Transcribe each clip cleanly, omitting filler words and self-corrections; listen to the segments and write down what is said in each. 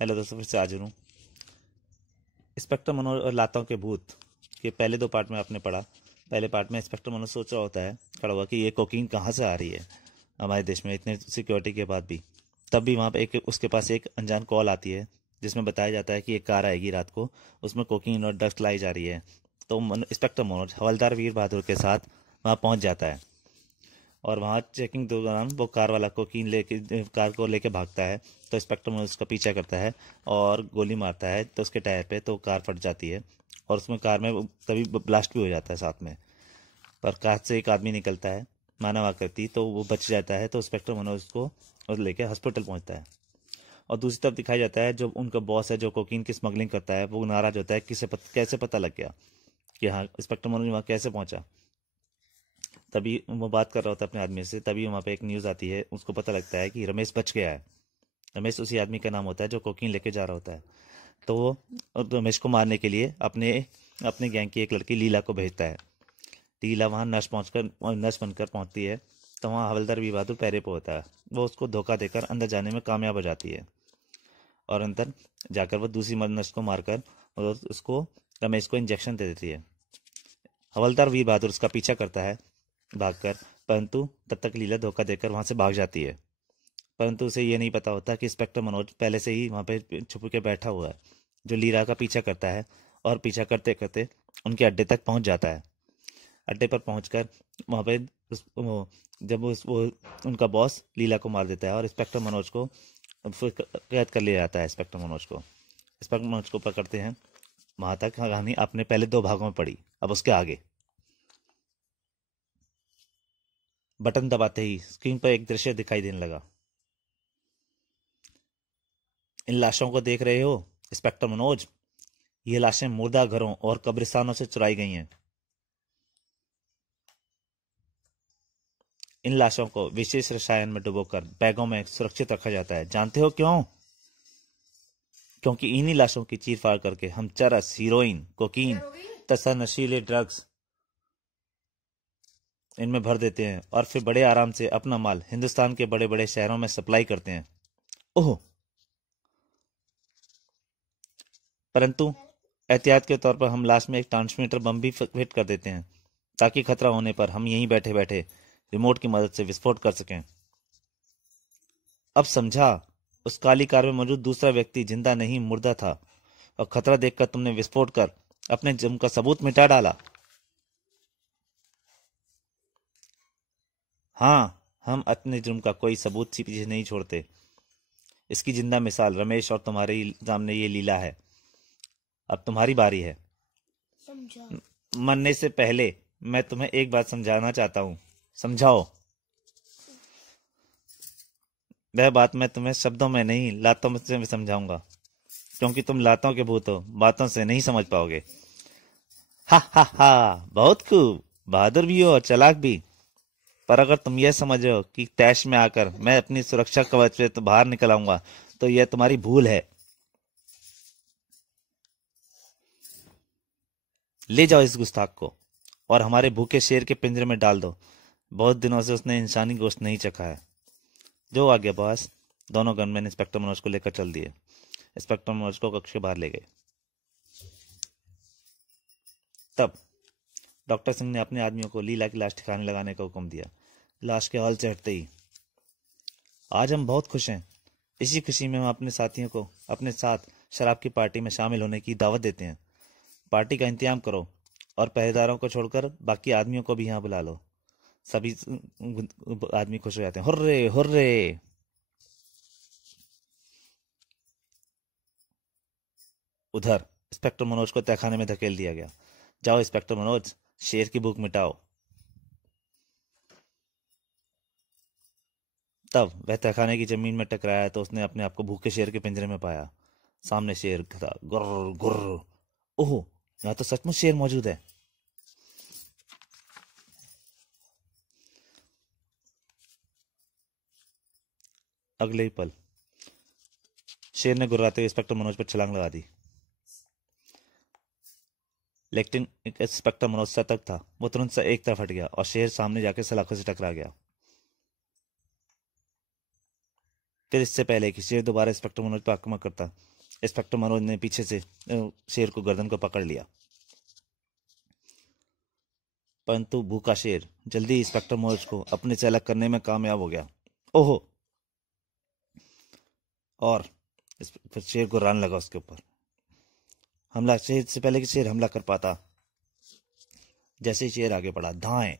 Hello दोस्तों, फिर से हाजिर हूँ। इंस्पेक्टर मनोज और लातों के भूत के पहले दो पार्ट में आपने पढ़ा। पहले पार्ट में इंस्पेक्टर मनोज सोच रहा होता है, खड़ा हुआ, कि ये कोकीन कहाँ से आ रही है हमारे देश में इतने सिक्योरिटी के बाद भी। तब भी वहाँ पे उसके पास एक अनजान कॉल आती है जिसमें बताया जाता है कि एक कार आएगी रात को, उसमें कोकीन और ड्रग्स लाई जा रही है। तो इंस्पेक्टर मनोज हवलदार वीर बहादुर के साथ वहाँ पहुँच जाता है और वहाँ चेकिंग के दौरान वो कार वाला कोकीन लेके कार को लेके भागता है। तो इंस्पेक्टर मनोज उसका पीछा करता है और गोली मारता है तो उसके टायर पे तो कार फट जाती है और उसमें कार में तभी ब्लास्ट भी हो जाता है साथ में। पर कार से एक आदमी निकलता है, मानव आकृति, तो वो बच जाता है। तो इंस्पेक्टर मनोज को लेके हॉस्पिटल पहुंचता है। और दूसरी तरफ दिखाया जाता है जो उनका बॉस है, जो कोकीन की स्मगलिंग करता है, वो नाराज होता है कि कैसे पता लग गया कि हाँ इंस्पेक्टर मनोज वहाँ कैसे पहुंचा। तभी वो बात कर रहा होता है अपने आदमी से, तभी वहाँ पे एक न्यूज़ आती है, उसको पता लगता है कि रमेश बच गया है। रमेश उसी आदमी का नाम होता है जो कोकीन लेके जा रहा होता है। तो वो रमेश को मारने के लिए अपने अपने गैंग की एक लड़की लीला को भेजता है। लीला वहाँ नर्स बनकर पहुंचती है। तो वहाँ हवलदार वी बहादुर पहरे पे होता है। वो उसको धोखा देकर अंदर जाने में कामयाब हो जाती है और अंदर जाकर वो दूसरी नर्स को मारकर और उसको रमेश को इंजेक्शन दे देती है। हवलदार वीर बहादुर उसका पीछा करता है भागकर, परंतु तब तक लीला धोखा देकर वहां से भाग जाती है। परंतु उसे ये नहीं पता होता कि इंस्पेक्टर मनोज पहले से ही वहां पे छुप के बैठा हुआ है, जो लीला का पीछा करता है। और पीछा करते करते उनके अड्डे तक पहुंच जाता है। अड्डे पर पहुंचकर वहां पे जब वो उनका बॉस लीला को मार देता है और इंस्पेक्टर मनोज को फिर कैद कर लिया जाता है। इंस्पेक्टर मनोज को पकड़ते हैं। वहां तक कहानी आपने पहले दो भागों में पढ़ी। अब उसके आगे बटन दबाते ही स्क्रीन पर एक दृश्य दिखाई देने लगा। इन लाशों को देख रहे हो इंस्पेक्टर मनोज? ये लाशें मुर्दा घरों और कब्रिस्तानों से चुराई गई हैं। इन लाशों को विशेष रसायन में डुबोकर बैगों में सुरक्षित रखा जाता है। जानते हो क्यों? क्योंकि इन्हीं लाशों की चीर फाड़ करके हम चरस, हीरोइन, कोकीन तथा नशीले ड्रग्स इनमें भर देते हैं और फिर बड़े आराम से अपना माल हिंदुस्तान के बड़े बड़े शहरों में सप्लाई करते हैं। ओह, परंतु एहतियात के तौर पर हम लास्ट में एक ट्रांसमीटर बम भी फिट कर देते हैं, ताकि खतरा होने पर हम यहीं बैठे बैठे रिमोट की मदद से विस्फोट कर सकें। अब समझा? उस काली कार में मौजूद दूसरा व्यक्ति जिंदा नहीं मुर्दा था, और खतरा देखकर तुमने विस्फोट कर अपने जुर्म का सबूत मिटा डाला। हाँ, हम अपने जुर्म का कोई सबूत पीछे नहीं छोड़ते। इसकी जिंदा मिसाल रमेश और तुम्हारे सामने ये लीला है। अब तुम्हारी बारी है। समझा। मरने से पहले मैं तुम्हें एक बात समझाना चाहता हूँ। समझाओ। वह बात मैं तुम्हें शब्दों में नहीं, लातों में से समझाऊंगा, क्योंकि तुम लातों के भूत हो, बातों से नहीं समझ पाओगे। हा हा हा, बहुत खूब, बहादुर भी हो और चालाक भी। पर अगर तुम यह समझो कि तैश में आकर मैं अपनी सुरक्षा कवच से तो बाहर निकल आऊंगा, तो यह तुम्हारी भूल है। ले जाओ इस गुस्ताख को और हमारे भूखे शेर के पिंजरे में डाल दो। बहुत दिनों से उसने इंसानी गोश्त नहीं चखा है। जो आ गया बॉस। दोनों गनमैन इंस्पेक्टर मनोज को लेकर चल दिए। इंस्पेक्टर मनोज को कक्ष के बाहर ले गए। तब डॉक्टर सिंह ने अपने आदमियों को लीला की लाश ठिकाने लगाने का हुक्म दिया। लाश के हॉल चढ़ते ही, आज हम बहुत खुश हैं। इसी खुशी में हम अपने साथियों को अपने साथ शराब की पार्टी में शामिल होने की दावत देते हैं। पार्टी का इंतजाम करो और पहरेदारों को छोड़कर बाकी आदमियों को भी यहाँ बुला लो। सभी आदमी खुश हो जाते हैं। Hurray hurray. उधर इंस्पेक्टर मनोज को तहखाने में धकेल दिया गया। जाओ इंस्पेक्टर मनोज, शेर की भूख मिटाओ। तब वह तहखाने की जमीन में टकराया तो उसने अपने आप को भूखे शेर के पिंजरे में पाया। सामने शेर था। गुर्र गुर्र। ओह, यहाँ तो सचमुच शेर मौजूद है। अगले ही पल शेर ने गुर्राते हुए इंस्पेक्टर मनोज पर छलांग लगा दी। लेकिन इंस्पेक्टर मनोज सतर्क था। वो तुरंत से एक तरफ हट गया और शेर सामने जाके सलाखों से टकरा गया। फिर इससे पहले कि शेर दोबारा इंस्पेक्टर मनोज पर आक्रमण करता, इंस्पेक्टर मनोज ने पीछे से शेर को गर्दन को पकड़ लिया, परंतु भूखा शेर जल्दी इंस्पेक्टर मनोज को अपने से अलग करने में कामयाब हो गया। ओहो! और फिर शेर को रान लगा उसके ऊपर। हमला शेर से पहले कि शेर हमला कर पाता, जैसे ही शेर आगे बढ़ा, धाएं,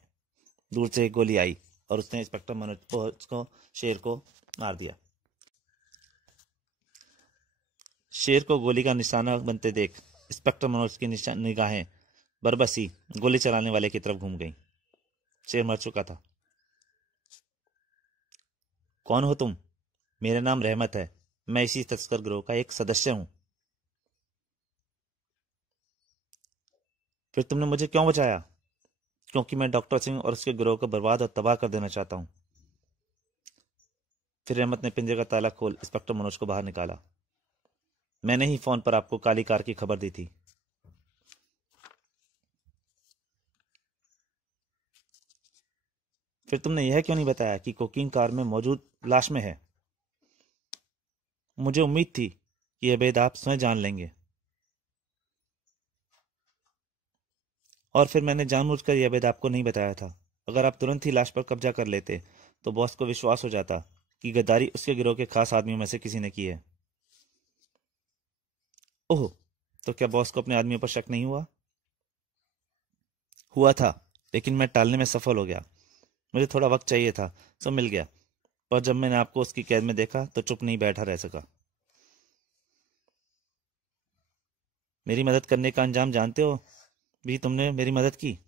दूर से एक गोली आई और उसने इंस्पेक्टर मनोज को शेर को मार दिया। शेर को गोली का निशाना बनते देख इंस्पेक्टर मनोज की निगाहें बरबसी गोली चलाने वाले की तरफ घूम गई। शेर मर चुका था। कौन हो तुम? मेरा नाम रहमत है, मैं इसी तस्कर गिरोह का एक सदस्य हूं। फिर तुमने मुझे क्यों बचाया? क्योंकि मैं डॉक्टर सिंह और उसके गिरोह को बर्बाद और तबाह कर देना चाहता हूं। फिर रहमत ने पिंजरे का ताला खोल इंस्पेक्टर मनोज को बाहर निकाला। मैंने ही फोन पर आपको काली कार की खबर दी थी। फिर तुमने यह क्यों नहीं बताया कि कोकीन कार में मौजूद लाश में है? मुझे उम्मीद थी कि यह भेद आप स्वयं जान लेंगे, और फिर मैंने जानबूझकर यह भेद आपको नहीं बताया था। अगर आप तुरंत ही लाश पर कब्जा कर लेते तो बॉस को विश्वास हो जाता कि गद्दारी उसके गिरोह के खास आदमियों में से किसी ने की है। ओह, तो क्या बॉस को अपने आदमियों पर शक नहीं हुआ? हुआ था, लेकिन मैं टालने में सफल हो गया। मुझे थोड़ा वक्त चाहिए था, सब मिल गया। पर जब मैंने आपको उसकी कैद में देखा तो चुप नहीं बैठा रह सका। मेरी मदद करने का अंजाम जानते हो भी तुमने मेरी मदद की।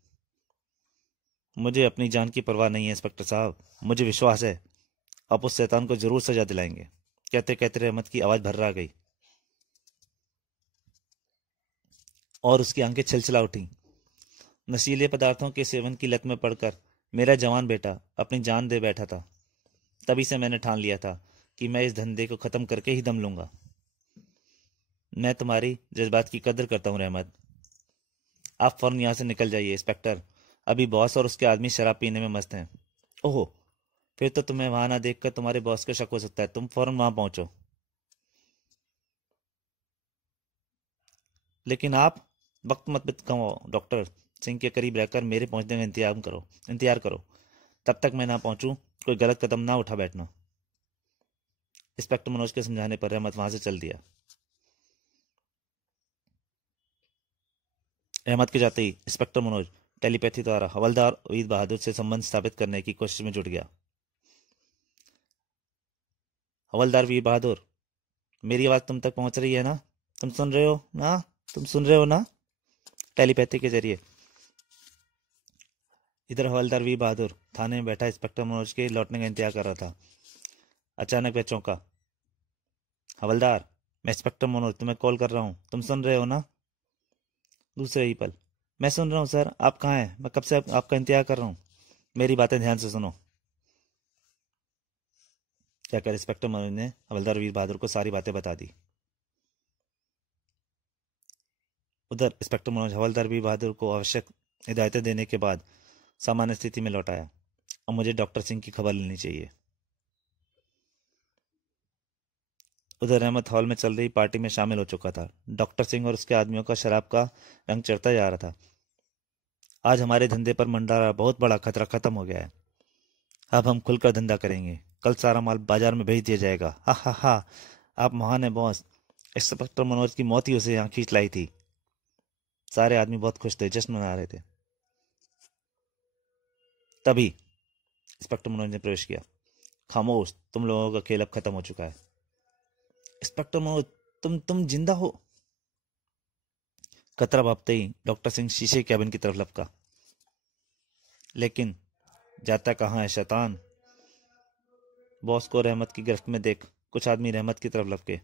मुझे अपनी जान की परवाह नहीं है इंस्पेक्टर साहब, मुझे विश्वास है आप उस शैतान को जरूर सजा दिलाएंगे। कहते कहते रहमत की आवाज भर्रा गई और उसकी आंखें छलछला उठी। नशीले पदार्थों के सेवन की लत में पड़कर मेरा जवान बेटा अपनी जान दे बैठा था। तभी से मैंने ठान लिया था कि मैं इस धंधे को खत्म करके ही दम लूंगा। मैं तुम्हारी जज्बात की कदर करता हूं रहमत। आप फौरन यहां से निकल जाइए इंस्पेक्टर, अभी बॉस और उसके आदमी शराब पीने में मस्त हैं। ओहो, फिर तो तुम्हें वहां ना देखकर तुम्हारे बॉस को शक हो सकता है। तुम फौरन वहां पहुंचो। लेकिन आप वक्त मत गवाओ, डॉक्टर सिंह के करीब रहकर मेरे पहुंचने का इंतजार करो। तब तक मैं ना पहुंचूं कोई गलत कदम ना उठा बैठना। इंस्पेक्टर मनोज के समझाने पर रहमत वहां से चल दिया। रहमत के जाते ही इंस्पेक्टर मनोज टेलीपैथी द्वारा हवलदार वीर बहादुर से संबंध स्थापित करने की कोशिश में जुट गया। हवलदार वीर बहादुर, मेरी आवाज तुम तक पहुंच रही है ना? तुम सुन रहे हो ना? तुम सुन रहे हो ना? टेलीपैथी के जरिए। इधर हवलदार वीर बहादुर थाने में बैठा इंस्पेक्टर मनोज के लौटने का इंतजार कर रहा था। अचानक वह चौंका। हवलदार, मैं इंस्पेक्टर मनोज तुम्हें कॉल कर रहा हूँ, तुम सुन रहे हो ना? दूसरे ही पल, मैं सुन रहा हूँ सर, आप कहाँ हैं? मैं कब से आपका इंतजार कर रहा हूँ। मेरी बातें ध्यान से सुनो। क्या कर इंस्पेक्टर मनोज ने हवलदार वीर बहादुर को सारी बातें बता दी। उधर इंस्पेक्टर मनोज हवलदार वीर बहादुर को आवश्यक हिदायतें देने के बाद सामान्य स्थिति में लौट आया। अब मुझे डॉक्टर सिंह की खबर लेनी चाहिए। उधर रहमत हॉल में चल रही पार्टी में शामिल हो चुका था। डॉक्टर सिंह और उसके आदमियों का शराब का रंग चढ़ता जा रहा था। आज हमारे धंधे पर मंडरा रहा बहुत बड़ा खतरा खत्म हो गया है। अब हम खुलकर धंधा करेंगे। कल सारा माल बाजार में भेज दिया जाएगा। हा हा हा, आप महान है बॉस। इंस्पेक्टर मनोज की मौत ही उसे यहाँ खींच लाई थी। सारे आदमी बहुत खुश थे, जश्न मना रहे थे। तभी इंस्पेक्टर मनोज ने प्रवेश किया। खामोश, तुम लोगों का खेल अब खत्म हो चुका है। इंस्पेक्टर मनोज, तुम जिंदा हो? खतरा भापते ही डॉक्टर सिंह शीशे कैबिन की तरफ लपका। लेकिन जाता कहाँ है शैतान? बॉस को रहमत की गिरफ्त में देख कुछ आदमी रहमत की तरफ लपके,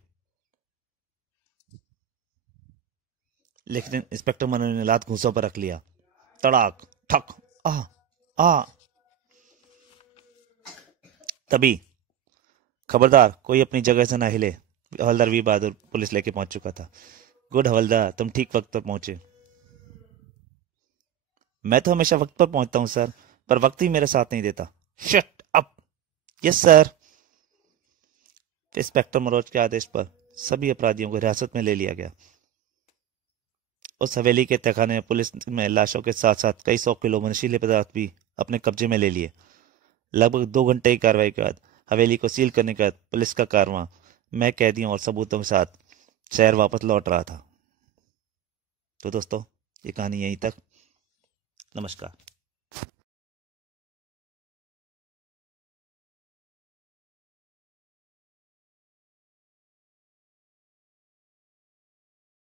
लेकिन इंस्पेक्टर मनोज ने लात घूंसों पर रख लिया। तड़ाक, ठक, आ आ। तभी, खबरदार कोई अपनी जगह से ना हिले। हवलदार वीर बहादुर पुलिस लेके पहुंच चुका था। गुड हवलदार, तुम ठीक वक्त पर पहुंचे। मैं तो हमेशा वक्त पर पहुंचता हूं सर, पर वक्त ही मेरा साथ नहीं देता। Shut up. Yes sir. Inspector Manoj के आदेश पर सभी अपराधियों को हिरासत में ले लिया गया। उस हवेली के तहखाने में पुलिस में लाशों के साथ साथ कई 100 किलो नशीले पदार्थ भी अपने कब्जे में ले लिए। लगभग 2 घंटे की कार्रवाई के बाद हवेली को सील करने के बाद पुलिस का कारवां मैं कैदियों और सबूतों के साथ शहर वापस लौट रहा था। तो दोस्तों, ये कहानी यहीं तक। नमस्कार।